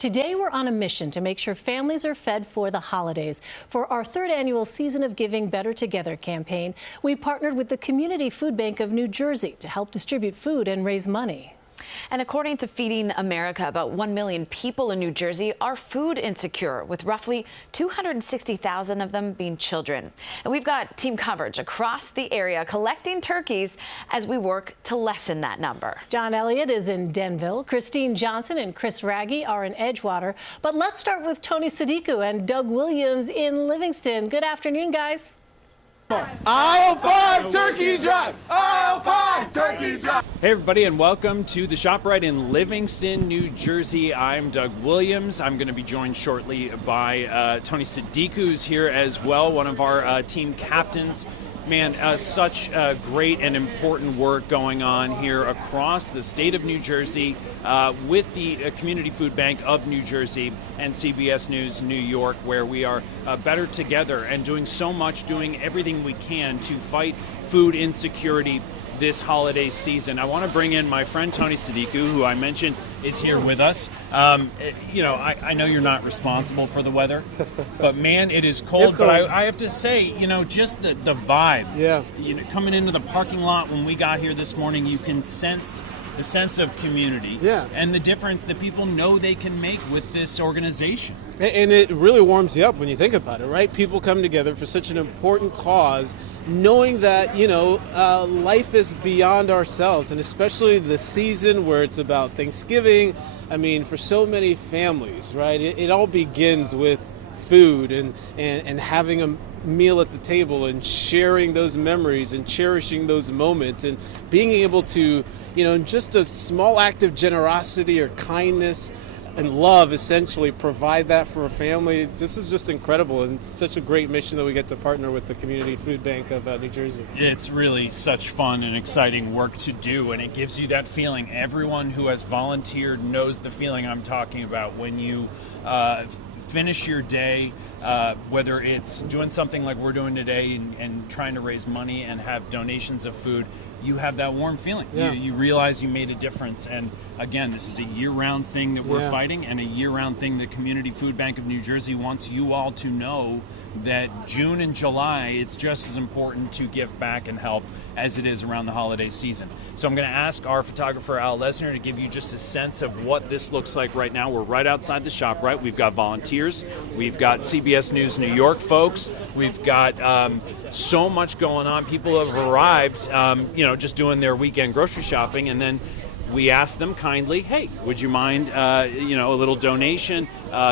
Today, we're on a mission to make sure families are fed for the holidays. For our third annual Season of Giving Better Together campaign, we partnered with the Community Food Bank of New Jersey to help distribute food and raise money. And according to Feeding America, about 1 million people in New Jersey are food insecure, with roughly 260,000 of them being children. And we've got team coverage across the area collecting turkeys as we work to lessen that number. John Elliott is in Denville. Christine Johnson and Chris Raggi are in Edgewater. But let's start with Tony Sadiku and Doug Williams in Livingston. Good afternoon, guys. Aisle 5 turkey drive! Aisle 5 turkey drive! Hey everybody, and welcome to the ShopRite in Livingston, New Jersey. I'm Doug Williams. I'm going to be joined shortly by Tony Sadiku, who's here as well, one of our team captains. Man, such great and important work going on here across the state of New Jersey with the Community Food Bank of New Jersey and CBS News New York, where we are better together and doing so much, doing everything we can to fight food insecurity this holiday season. I want to bring in my friend Tony Sadiku, who I mentioned is here with us. You know, I know you're not responsible for the weather, but man, it is cold. But I have to say, you know, just the vibe. Yeah. You know, coming into the parking lot when we got here this morning, you can sense the sense of community. Yeah. And the difference that people know they can make with this organization. And it really warms you up when you think about it, right? People come together for such an important cause, knowing that, you know, life is beyond ourselves, and especially the season where it's about Thanksgiving. I mean, for so many families, right, it all begins with food and having a meal at the table and sharing those memories and cherishing those moments and being able to, you know, just a small act of generosity or kindness and love, essentially provide that for a family. This is just incredible, and such a great mission that we get to partner with the Community Food Bank of New Jersey. It's really such fun and exciting work to do, and it gives you that feeling. Everyone who has volunteered knows the feeling I'm talking about when you finish your day, whether it's doing something like we're doing today and trying to raise money and have donations of food. You have that warm feeling. Yeah. You realize you made a difference. And again, this is a year-round thing that we're fighting, and a year-round thing the Community Food Bank of New Jersey wants you all to know that June and July, it's just as important to give back and help as it is around the holiday season. So I'm going to ask our photographer, Al Lesner, to give you just a sense of what this looks like right now. We're right outside the ShopRite. We've got volunteers. We've got CBS News New York folks. We've got so much going on. People have arrived, you know, just doing their weekend grocery shopping, and then we asked them kindly, hey, would you mind, you know, a little donation,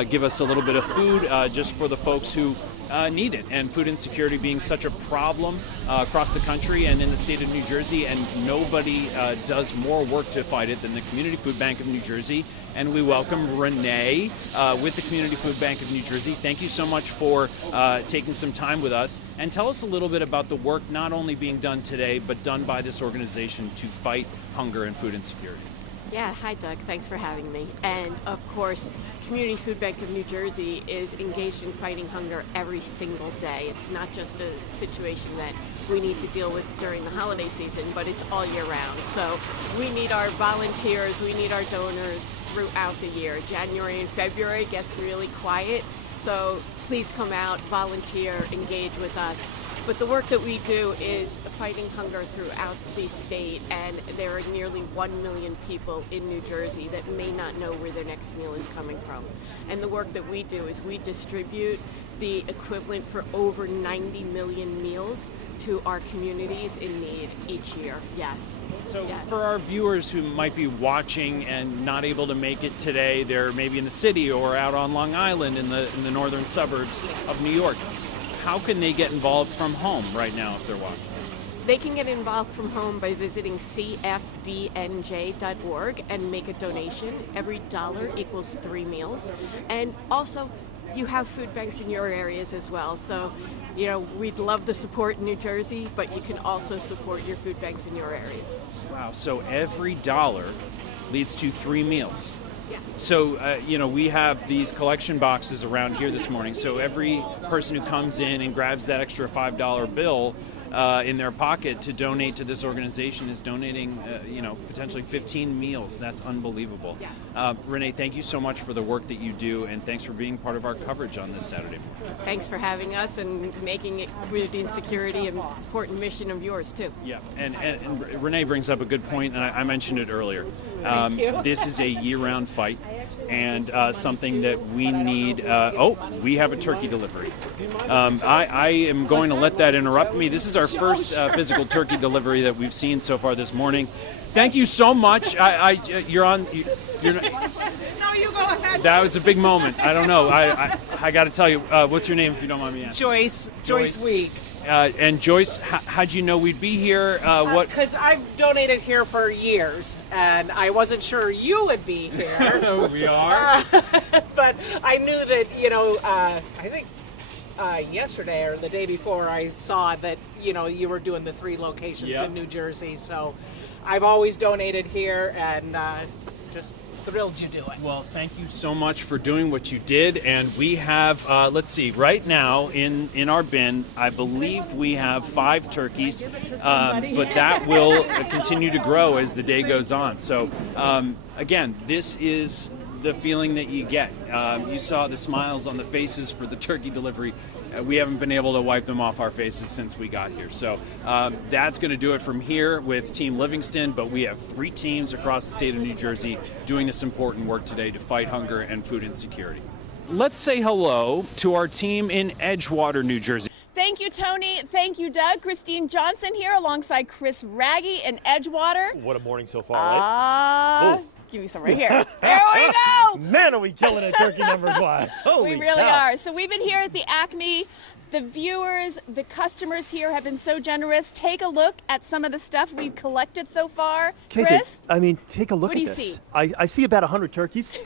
give us a little bit of food just for the folks who need it. And food insecurity being such a problem across the country and in the state of New Jersey, and nobody does more work to fight it than the Community Food Bank of New Jersey. And we welcome Renee with the Community Food Bank of New Jersey. Thank you so much for taking some time with us. And tell us a little bit about the work not only being done today, but done by this organization to fight hunger and food insecurity. Yeah, hi Doug, thanks for having me. And of course, Community Food Bank of New Jersey is engaged in fighting hunger every single day. It's not just a situation that we need to deal with during the holiday season, but it's all year round. So we need our volunteers, we need our donors throughout the year. January and February gets really quiet, so please come out, volunteer, engage with us. But the work that we do is fighting hunger throughout the state, and there are nearly 1 million people in New Jersey that may not know where their next meal is coming from. And the work that we do is we distribute the equivalent for over 90 million meals to our communities in need each year. Yes. So for our viewers who might be watching and not able to make it today, they're maybe in the city or out on Long Island in the northern suburbs of New York. How can they get involved from home right now if they're watching? They can get involved from home by visiting cfbnj.org and make a donation. Every dollar equals 3 meals. And also, you have food banks in your areas as well. So, you know, we'd love the support in New Jersey, but you can also support your food banks in your areas. Wow, so every dollar leads to 3 meals. So, you know, we have these collection boxes around here this morning. So every person who comes in and grabs that extra $5 bill, in their pocket to donate to this organization is donating, potentially 15 meals. That's unbelievable. Yes. Renee, thank you so much for the work that you do, and thanks for being part of our coverage on this Saturday. Thanks for having us and making it community and security an important mission of yours, too. Yeah, and Renee brings up a good point, and I mentioned it earlier. This is a year-round fight, and something that we need. We have a turkey delivery. I am going to let that interrupt me. This is our first physical turkey delivery that we've seen so far this morning. Thank you so much. You're on. You're not, No, you go ahead. that was a big moment. I don't know. I got to tell you, what's your name if you don't mind me asking? Joyce Week. And Joyce, how'd you know we'd be here? What? Because I've donated here for years, and I wasn't sure you would be here. We are. But I knew that, I think yesterday or the day before I saw that, you were doing the 3 locations Yep. in New Jersey. So I've always donated here, and just thrilled you do it. Well, thank you so much for doing what you did. And we have, let's see, right now in our bin, I believe we have 5 turkeys, but that will continue to grow as the day goes on. So, again, this is the feeling that you get. You saw the smiles on the faces for the turkey delivery. We haven't been able to wipe them off our faces since we got here. So that's going to do it from here with Team Livingston, but we have 3 teams across the state of New Jersey doing this important work today to fight hunger and food insecurity. Let's say hello to our team in Edgewater, New Jersey. Thank you, Tony. Thank you, Doug. Christine Johnson here alongside Chris Raggy in Edgewater. What a morning so far, right? Give me some right here. There we go. Man, are we killing it turkey numbers wise. Holy We really cow. are. So we've been here at the Acme. The viewers, the customers here have been so generous. Take a look at some of the stuff we've collected so far. Chris? Take a look What do at you this. see? I see about 100 turkeys.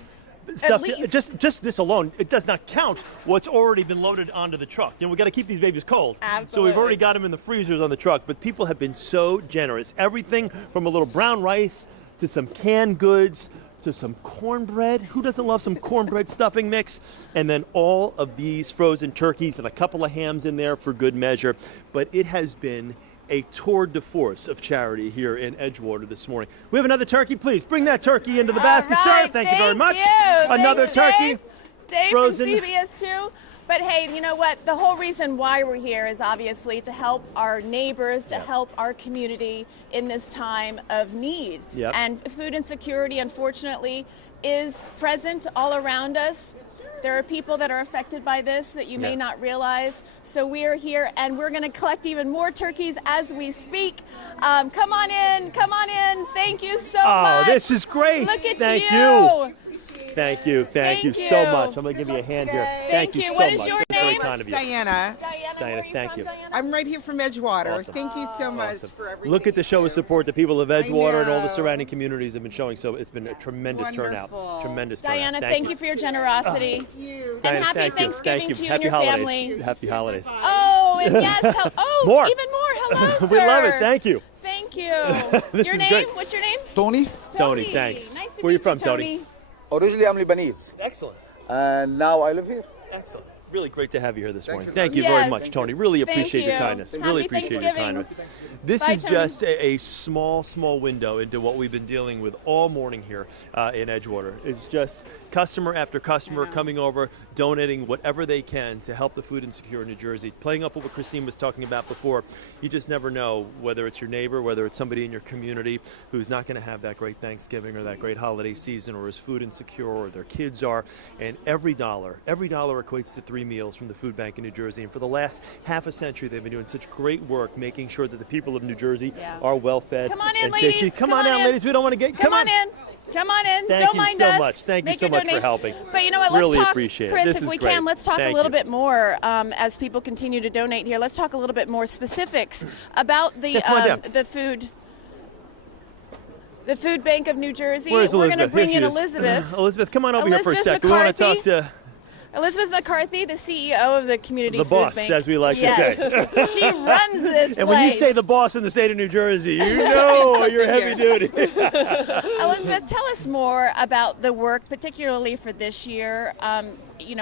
Stuff, least. just this alone, it does not count what's already been loaded onto the truck. We got to keep these babies cold. Absolutely. So we've already got them in the freezers on the truck, but people have been so generous. Everything from a little brown rice to some canned goods to some cornbread. Who doesn't love some cornbread stuffing mix? And then all of these frozen turkeys and a couple of hams in there for good measure. But it has been a tour de force of charity here in Edgewater this morning. We have another turkey. Please bring that turkey into the basket, All right, sir. Thank you very much. You. Another Thanks, turkey. Dave frozen. from CBS 2. But hey, you know what? The whole reason why we're here is obviously to help our neighbors, to help our community in this time of need. Yep. And food insecurity, unfortunately, is present all around us. There are people that are affected by this that you may not realize. So we are here, and we're going to collect even more turkeys as we speak. Come on in. Come on in. Thank you so much. Oh, this is great. Look at Thank you. Thank you. Thank you Thank so you. much. I'm going to give you a hand here. Thank you. so What is much. your That's very name? kind of you. Diana. Diana, Diana, where are you thank from, you. Diana? I'm right here from Edgewater. Awesome. Thank you so much Awesome. for everything. Look at the show of support the people of Edgewater and all the know. surrounding communities have been showing. So it's been a tremendous turnout. Wonderful. Tremendous turnout. Diana, thank you for your generosity. Thank you. And Diana, happy thank you. Thanksgiving Thank you. to you Happy and your holidays. family. Happy holidays. Oh, and yes, More. even more. Hello, We sir. love it. Thank you. Thank you. This Your is name? great. What's your name? Tony, Tony, thanks. Nice to Where you meet from, Tony? originally I'm Lebanese, Excellent. and now I live here. Excellent. Really great to have you here this morning. you. Thank you Yes. very much, Tony. Really Thank appreciate your you. kindness. Happy Really appreciate your Thanksgiving. kindness. This Bye, is Tony. just a small window into what we've been dealing with all morning here in Edgewater. It's just customer after customer coming over, donating whatever they can to help the food insecure in New Jersey. Playing off what Christine was talking about before, you just never know whether it's your neighbor, whether it's somebody in your community who's not going to have that great Thanksgiving or that great holiday season, or is food insecure, or their kids are. And every dollar equates to 3 meals from the food bank in New Jersey. And for the last half a century, they've been doing such great work making sure that the people of New Jersey are well fed. Come on in, and ladies. satiated. Come Come on on out, in. ladies. We don't want to get. Come on in. Come on in. Thank Don't you mind so us. much. Thank you Make so your much for donation. helping. But you know what? Let's Really talk, appreciate it. Chris, This if is we great. can, let's talk Thank a little you. bit more as people continue to donate here. Let's talk a little bit more specifics about the come on down. the food bank of New Jersey. Where's We're going to Elizabeth? bring Here in she is. Elizabeth. Elizabeth, come on over here for a Elizabeth sec. We want to McCarthy. talk to Elizabeth McCarthy, the CEO of the Community the Food boss, Bank. as we like yes. to say. She runs this And when you place. say the boss in the state of New Jersey, you know you're heavy duty. Elizabeth, tell us more about the work, particularly for this year.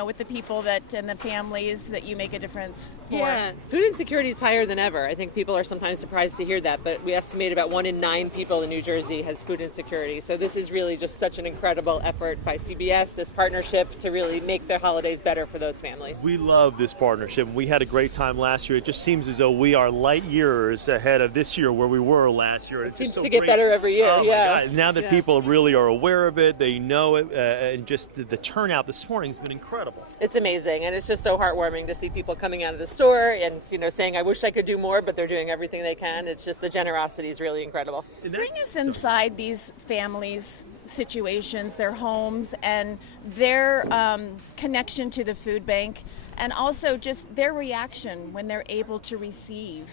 with the people and the families that you make a difference for. Yeah, food insecurity is higher than ever. I think people are sometimes surprised to hear that, but we estimate about 1 in 9 people in New Jersey has food insecurity. So this is really just such an incredible effort by CBS, this partnership to really make their holidays better for those families. We love this partnership. We had a great time last year. It just seems as though we are light years ahead of this year where we were last year. It seems to get better every year. Oh yeah. my God. Now that people really are aware of it, they know it, and just the turnout this morning has been incredible. It's amazing, and it's just so heartwarming to see people coming out of the store and saying, "I wish I could do more," but they're doing everything they can. It's just the generosity is really incredible. Bring us inside these families' situations, their homes, and their connection to the food bank, and also just their reaction when they're able to receive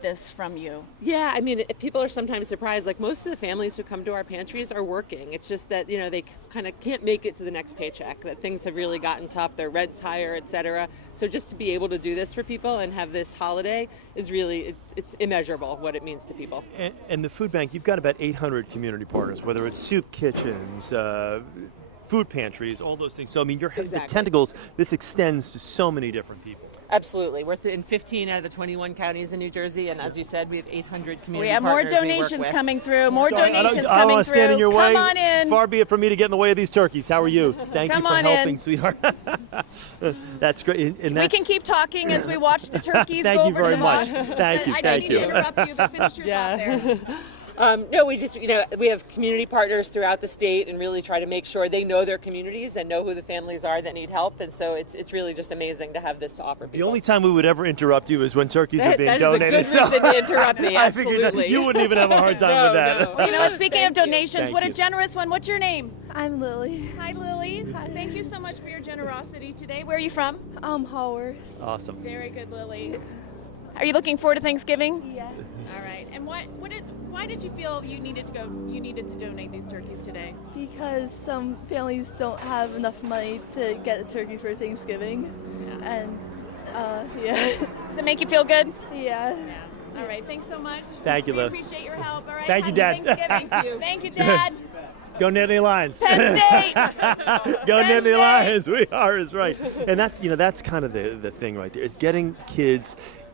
this from you. Yeah, I mean, people are sometimes surprised. Like, most of the families who come to our pantries are working. It's just that, they kind of can't make it to the next paycheck, that things have really gotten tough, their rent's higher, etc. So just to be able to do this for people and have this holiday is really, it's immeasurable what it means to people. And the food bank, you've got about 800 community partners, whether it's soup kitchens, food pantries, all those things. So, I mean, the tentacles, this extends to so many different people. Absolutely. We're in 15 out of the 21 counties in New Jersey, and as you said, we have 800 community We have more partners donations coming through, I don't coming want to stand in your through. way. Come on in. Far be it from me to get in the way of these turkeys. How are you? Thank you for helping, sweetheart. That's great. And we can keep talking as we watch the turkeys Thank go you over very to the much. box. Thank you. I don't need to interrupt you, but finish your thought there. No, we just, we have community partners throughout the state and really try to make sure they know their communities and know who the families are that need help. And so it's really just amazing to have this to offer people. The only time we would ever interrupt you is when turkeys are being donated. That is a good reason to interrupt me, absolutely. I figured you wouldn't even have a hard time with that. No. Well, you know what, speaking of donations, Thank what you. a generous one. What's your name? I'm Lily. Hi, Lily. Hi. Thank you so much for your generosity today. Where are you from? Howard. Awesome. Very good, Lily. Are you looking forward to Thanksgiving? Yes. All right. And why did you feel you needed to donate these turkeys today? Because some families don't have enough money to get the turkeys for Thanksgiving. Yeah. And yeah. Does it make you feel good? Yeah. All right. Thanks so much. Thank you, We Lily. appreciate your help. All right. Thank you, Happy Dad. Thanksgiving. Thank you. Thank you, Dad. Go Nittany Lions. Penn State. Go Penn Nittany State. Lions. We are is right. And that's kind of the thing right there. Is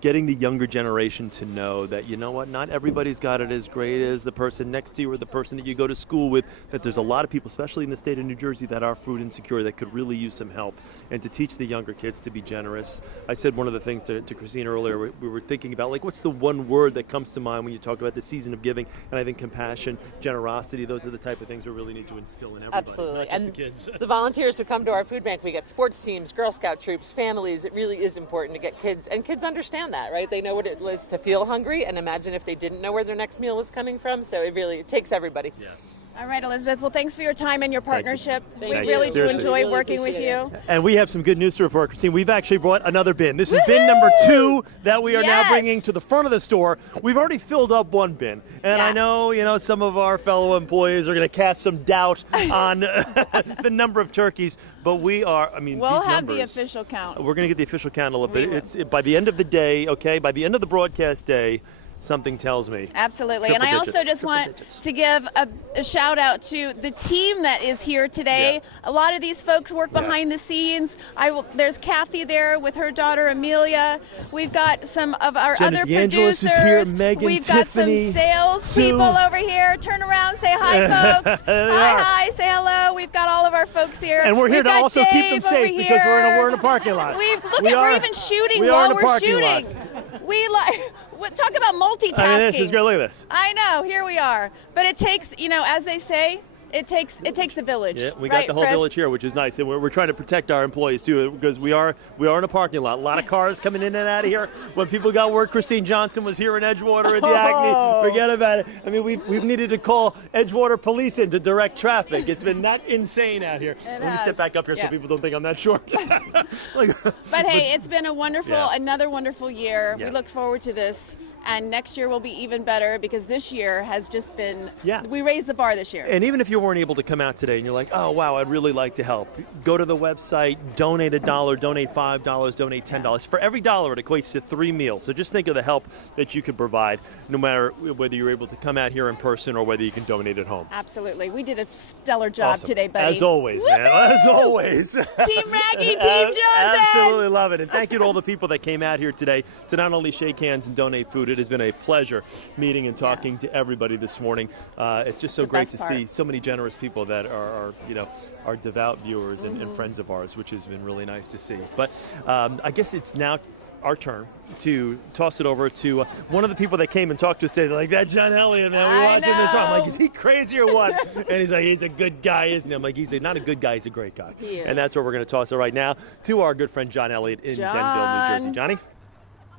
getting the younger generation to know that, you know what, not everybody's got it as great as the person next to you or the person that you go to school with, that there's a lot of people, especially in the state of New Jersey, that are food insecure that could really use some help, and to teach the younger kids to be generous. I said one of the things to Christine earlier, we were thinking about, like, what's the one word that comes to mind when you talk about the season of giving, and I think compassion, generosity, those are the type of things we really need to instill in everybody, Absolutely. not just And the kids. the volunteers who come to our food bank, we get sports teams, Girl Scout troops, families. It really is important to get kids, and kids understand that, right? They know what it is to feel hungry, and imagine if they didn't know where their next meal was coming from. So it takes everybody. Yeah. All right, Elizabeth. Well, thanks for your time and your partnership. We Thank you. really do Seriously. enjoy Really working with appreciate you. And we have some good news to report, Christine. We've actually brought another bin. This is bin number 2 that we are now Yes. bringing to the front of the store. We've already filled up one bin. And I know, some of our fellow employees are going to cast some doubt on the number of turkeys. But we are, We'll these have the numbers, official count. We're going to get the official count in a little We bit. will. It's by the end of the day, okay? By the end of the broadcast day, something tells me. Absolutely. Triple And I also digits. just Triple want digits. to give a shout out to the team that is here today. Yeah. A lot of these folks work behind the scenes. There's Kathy there with her daughter Amelia. We've got some of our Jenna other DeAngelis is producers. here, Megan, We've Tiffany, got some sales Sue. people over here. Turn around, say hi, folks. There they are. Hi, say hello. We've got all of our folks here. And we're here We've to got also keep them Dave over safe because we're here. in a parking lot. We're even shooting we are while in a we're parking lot. shooting. Talk about multitasking. I mean, this is great. Look at this. I know, here we are. But it takes, as they say, it takes a village. Yeah, we right, got the whole Chris? village here, which is nice, and we're trying to protect our employees too, because we are in a parking lot. A lot of cars coming in and out of here. When people got word Christine Johnson was here in Edgewater at the Acme, forget about it. I mean, we've needed to call Edgewater police in to direct traffic. It's been that insane out here. Let me step back up here so people don't think I'm that short. But hey, it's been another wonderful year. Yeah. We look forward to this and next year will be even better because this year has just been, Yeah. we raised the bar this year. And even if you weren't able to come out today and you're like, oh, wow, I'd really like to help, go to the website, donate $1, donate $5, donate $10. For every dollar, it equates to 3 meals. So just think of the help that you could provide, no matter whether you're able to come out here in person or whether you can donate at home. Absolutely. We did a stellar job Awesome. today, buddy. As always, man. As always. Team Raggy, Team Johnson. Absolutely love it. And thank you to all the people that came out here today to not only shake hands and donate food. It has been a pleasure meeting and talking to everybody this morning. It's just so great to see so many generous people that are devout viewers and friends of ours, which has been really nice to see. But I guess it's now our turn to toss it over to one of the people that came and talked to us today. They're like, that John Elliott, man, we're watching this. I'm like, is he crazy or what? And he's like, he's a good guy, isn't he? I'm like, he's not a good guy, he's a great guy. And that's where we're going to toss it right now to our good friend John Elliott in Denville, New Jersey. Johnny?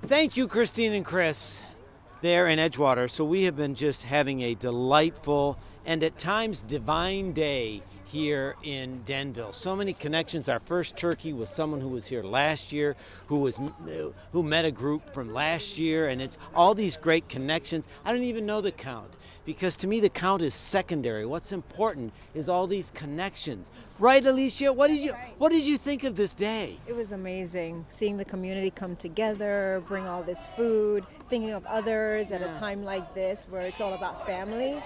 Thank you, Christine and Chris, there in Edgewater. So we have been just having a delightful and at times divine day here in Denville. So many connections. Our first turkey was someone who was here last year, who met a group from last year, and it's all these great connections. I don't even know the count, because to me the count is secondary. What's important is all these connections. Right, Alicia? What did you think of this day? It was amazing, seeing the community come together, bring all this food, thinking of others at a time like this where it's all about family.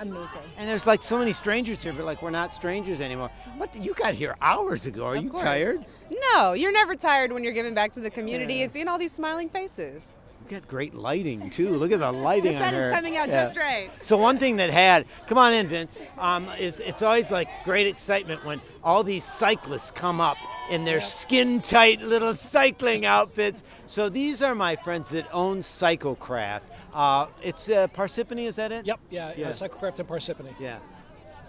Amazing. And there's like so many strangers here, but like we're not strangers anymore. You got here hours ago. Are you tired? No, you're never tired when you're giving back to the community and seeing all these smiling faces. You got great lighting too. Look at the lighting The sun on her. is coming out just right. So one thing that come on in, Vince, is it's always like great excitement when all these cyclists come up in their skin-tight little cycling outfits. So these are my friends that own Cyclecraft. It's Parsippany, is that it? Yep, yeah. Cyclecraft and Parsippany. Yeah.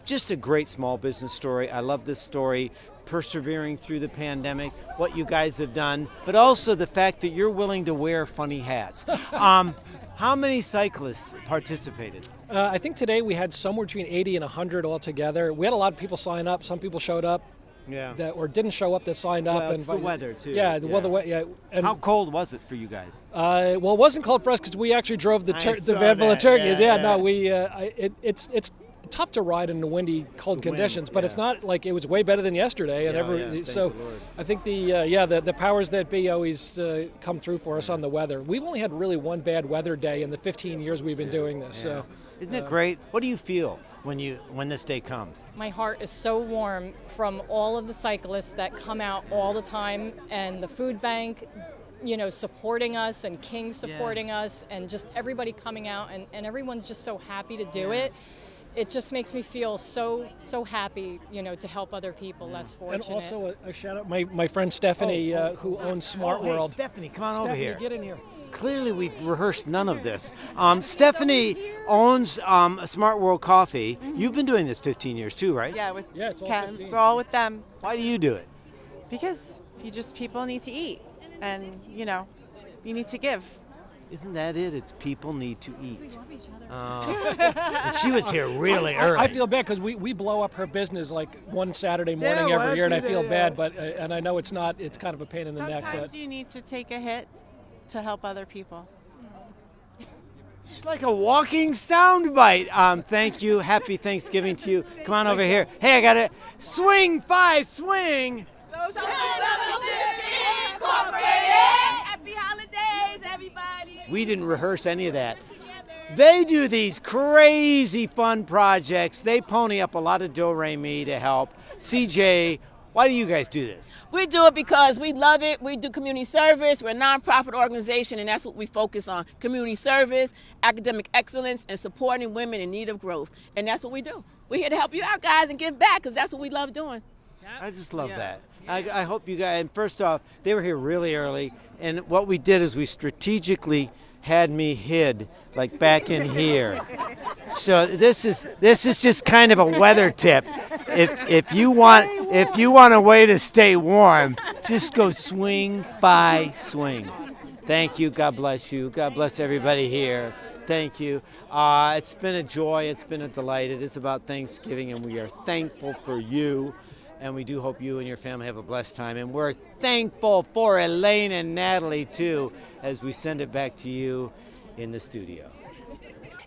Just a great small business story. I love this story, persevering through the pandemic, what you guys have done, but also the fact that you're willing to wear funny hats. How many cyclists participated? I think today we had somewhere between 80 and 100 altogether. We had a lot of people sign up. Some people showed up. Or didn't show up that signed up. It's the weather too. Yeah, the weather. Yeah. And how cold was it for you guys? Well, it wasn't cold for us because we actually drove the van full of turkeys. It's tough to ride in the windy, cold conditions, but it's not like it was way better than yesterday. And so I think the powers that be always come through for us on the weather. We've only had really one bad weather day in the 15 years we've been doing this. So isn't it great? What do you feel when this day comes? My heart is so warm from all of the cyclists that come out all the time, and the food bank, supporting us, and King supporting us, and just everybody coming out, and everyone's just so happy to do it. It just makes me feel so happy, to help other people less fortunate. And also a shout out my friend Stephanie, who owns Smart World. Hey, Stephanie, come on over here. Get in here. Clearly, we've rehearsed none of this. Stephanie owns Smart World Coffee. You've been doing this 15 years too, right? Yeah, it's all with them. Why do you do it? Because people need to eat, and you need to give. Isn't that it? It's people need to eat. And she was here really early. I feel bad because we blow up her business like one Saturday morning every year, and I feel bad, but and I know it's not. It's kind of a pain in the neck. Sometimes you need to take a hit to help other people. It's like a walking soundbite. Thank you. Happy Thanksgiving to you. Come on over here. Hey, I got it. Swing 5, swing. Happy holidays, everybody. We didn't rehearse any of that. They do these crazy fun projects. They pony up a lot of do-re-mi to help. CJ, why do you guys do this? We do it because we love it. We do community service. We're a nonprofit organization, and that's what we focus on: community service, academic excellence, and supporting women in need of growth. And that's what we do. We're here to help you out, guys, and give back, because that's what we love doing. I just love that. I hope you guys, and first off, they were here really early, and what we did is we strategically had me hid like back in here. So this is just kind of a weather tip. If you want a way to stay warm, just go swing by swing. Thank you. God bless you. God bless everybody here. Thank you. It's been a joy. It's been a delight. It is about Thanksgiving, and we are thankful for you. And we do hope you and your family have a blessed time. And we're thankful for Elaine and Natalie, too, as we send it back to you in the studio.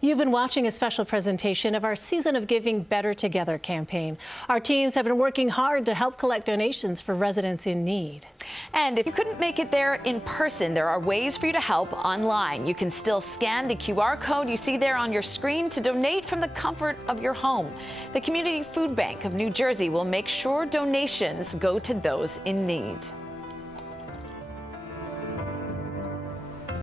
You've been watching a special presentation of our Season of Giving Better Together campaign. Our teams have been working hard to help collect donations for residents in need. And if you couldn't make it there in person, there are ways for you to help online. You can still scan the QR code you see there on your screen to donate from the comfort of your home. The Community Food Bank of New Jersey will make sure donations go to those in need.